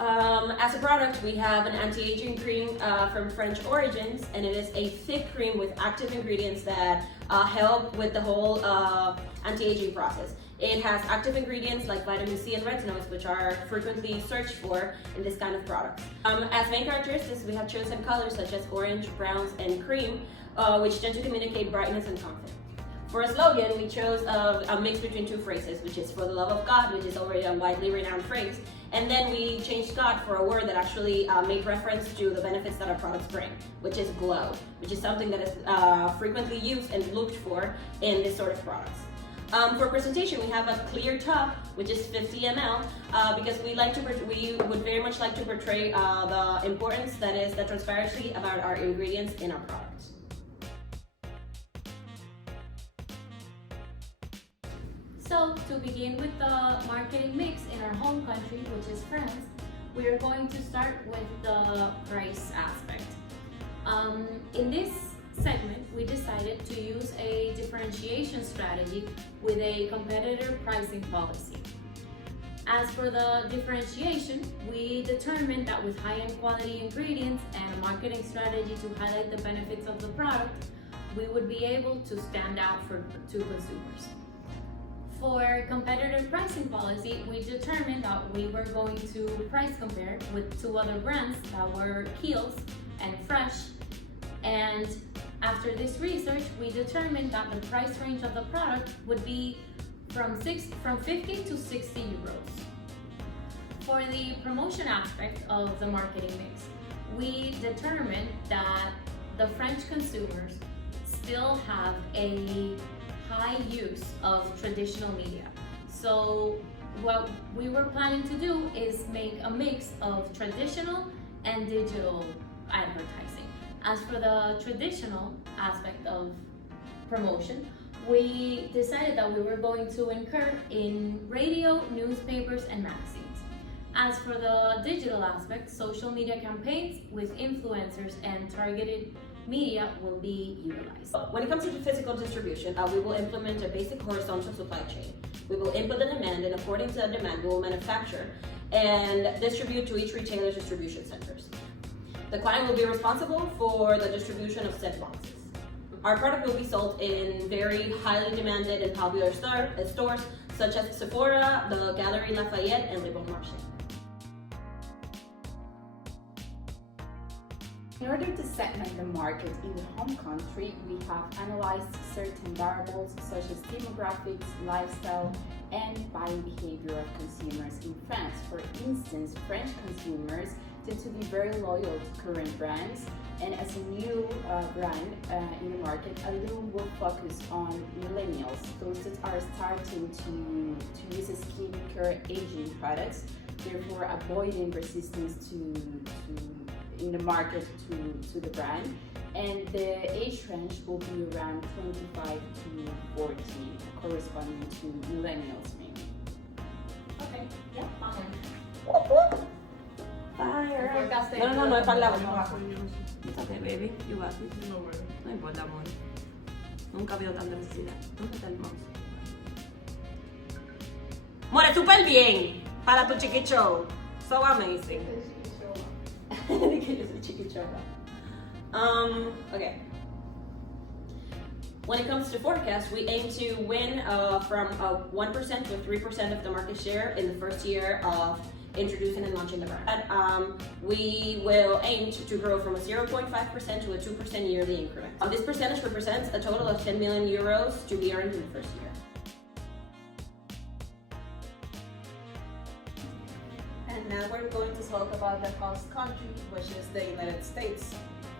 As a product, we have an anti-aging cream from French origins, and it is a thick cream with active ingredients that help with the whole anti-aging process. It has active ingredients like vitamin C and retinoids, which are frequently searched for in this kind of product. As main characteristics, we have chosen colors such as orange, browns, and cream, which tend to communicate brightness and confidence. For a slogan, we chose a mix between two phrases, which is "for the love of God," which is already a widely renowned phrase, and then we changed God for a word that actually made reference to the benefits that our products bring, which is glow, which is something that is frequently used and looked for in this sort of products. For presentation, we have a clear top, which is 50 ml, because we would very much like to portray the importance that is the transparency about our ingredients in our products. So, to begin with the marketing mix in our home country, which is France, we are going to start with the price aspect. In this segment, we decided to use a differentiation strategy with a competitor pricing policy. As for the differentiation, we determined that with high-end quality ingredients and a marketing strategy to highlight the benefits of the product, we would be able to stand out to consumers. For competitor pricing policy, we determined that we were going to price compare with two other brands that were Kiehl's and Fresh, and after this research, we determined that the price range of the product would be from 50 to 60 euros. For the promotion aspect of the marketing mix, we determined that the French consumers still have a high use of traditional media. So what we were planning to do is make a mix of traditional and digital advertising. As for the traditional aspect of promotion, we decided that we were going to incur in radio, newspapers, and magazines. As for the digital aspect, social media campaigns with influencers and targeted media will be utilized. When it comes to physical distribution, we will implement a basic horizontal supply chain. We will input the demand, and according to the demand, we will manufacture and distribute to each retailer's distribution centers. The client will be responsible for the distribution of said boxes. Our product will be sold in very highly demanded and popular stores such as Sephora, the Galeries Lafayette, and Le Bon Marché. In order to segment the market in the home country, we have analyzed certain variables such as demographics, lifestyle, and buying behavior of consumers in France. For instance, French consumers tend to be very loyal to current brands, and as a new brand in the market, Alum will focus on millennials, those that are starting to use skincare aging products, therefore avoiding resistance in the market to the brand, and the age range will be around 25 to 40, corresponding to millennials mainly. Okay, yeah, fine. Fire. No, es para el lado. It's okay, baby. You got it. No importa, amor. Nunca veo tanta necesidad. ¿Dónde está el mouse? More, súper bien para tu chiqui show. So amazing. Okay. When it comes to forecast, we aim to win from 1% to 3% of the market share in the first year of introducing and launching the brand. We will aim to grow from a 0.5% to a 2% yearly increment. This percentage represents a total of 10 million euros to be earned in the first year. And now we're going to talk about the host country, which is the United States.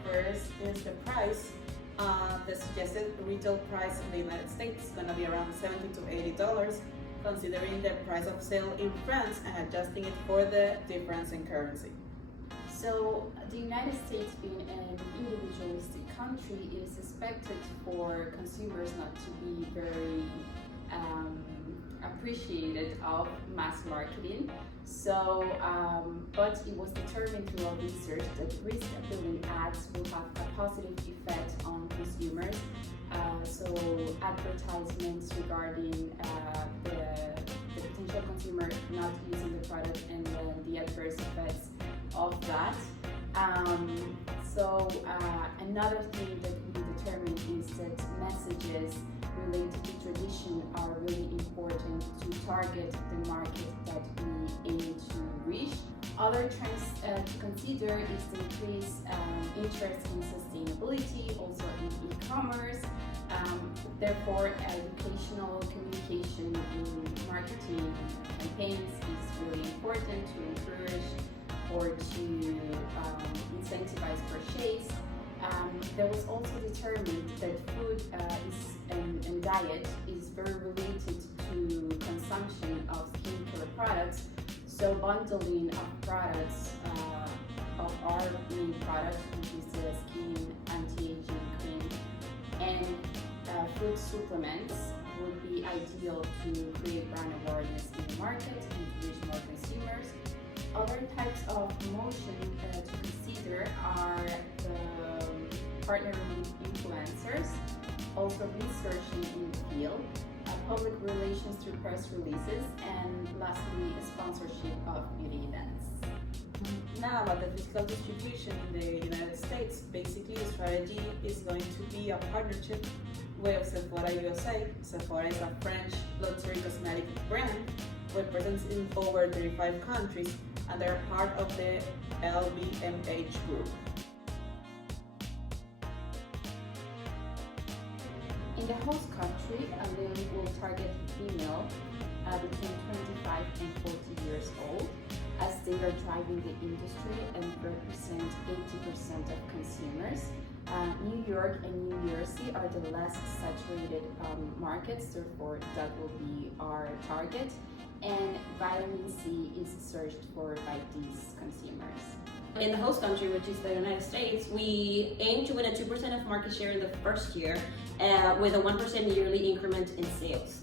First is the price. The suggested retail price in the United States is going to be around $70 to $80, considering the price of sale in France and adjusting it for the difference in currency. So the United States being an individualistic country, it is expected for consumers not to be very appreciated of mass marketing. So, but it was determined through our research that risk-appealing ads will have a positive effect on consumers. So advertisements regarding the potential potential consumer not using the product and the adverse effects of that. Another thing that we determined is that messages related to tradition are really important to target the market that we aim to reach. Other trends to consider is the increased interest in sustainability, also in e-commerce. Therefore, educational communication in marketing campaigns is really important to encourage or to incentivize purchase. There was also determined that food and diet is very related to consumption of skincare products. So bundling of products, of our main product, which is the skin anti-aging cream, and food supplements would be ideal to create brand awareness in the market and to reach more consumers. Other types of promotion to consider are the partnering with influencers, also researching in the field, public relations through press releases, and lastly, sponsorship of beauty events. Now about the physical distribution in the United States, basically the strategy is going to be a partnership with Sephora USA. Sephora is a French luxury cosmetic brand with presence in over 35 countries, and they're part of the LVMH group. In the host country, Lily will target female between 25 and 40 years old, as they are driving the industry and represent 80% of consumers. New York and New Jersey are the less saturated markets, therefore that will be our target. And vitamin C is searched for by these consumers. In the host country, which is the United States, we aim to win a 2% of market share in the first year with a 1% yearly increment in sales.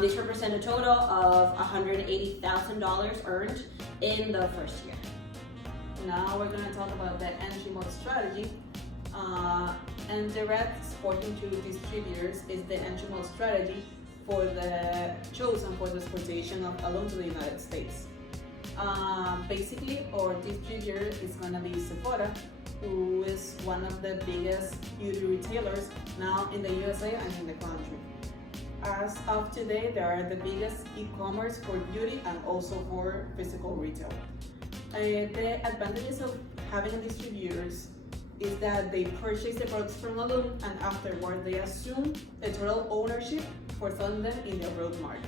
These represent a total of $180,000 earned in the first year. Now we're going to talk about the entry mode strategy. And direct exporting to distributors is the entry mode strategy for the chosen for the exportation of alone to the United States. Basically, our distributor is going to be Sephora, who is one of the biggest beauty retailers now in the USA and in the country. As of today, they are the biggest e-commerce for beauty and also for physical retail. The advantages of having distributors is that they purchase the products from Alum and afterward they assume the total ownership for selling them in the abroad market.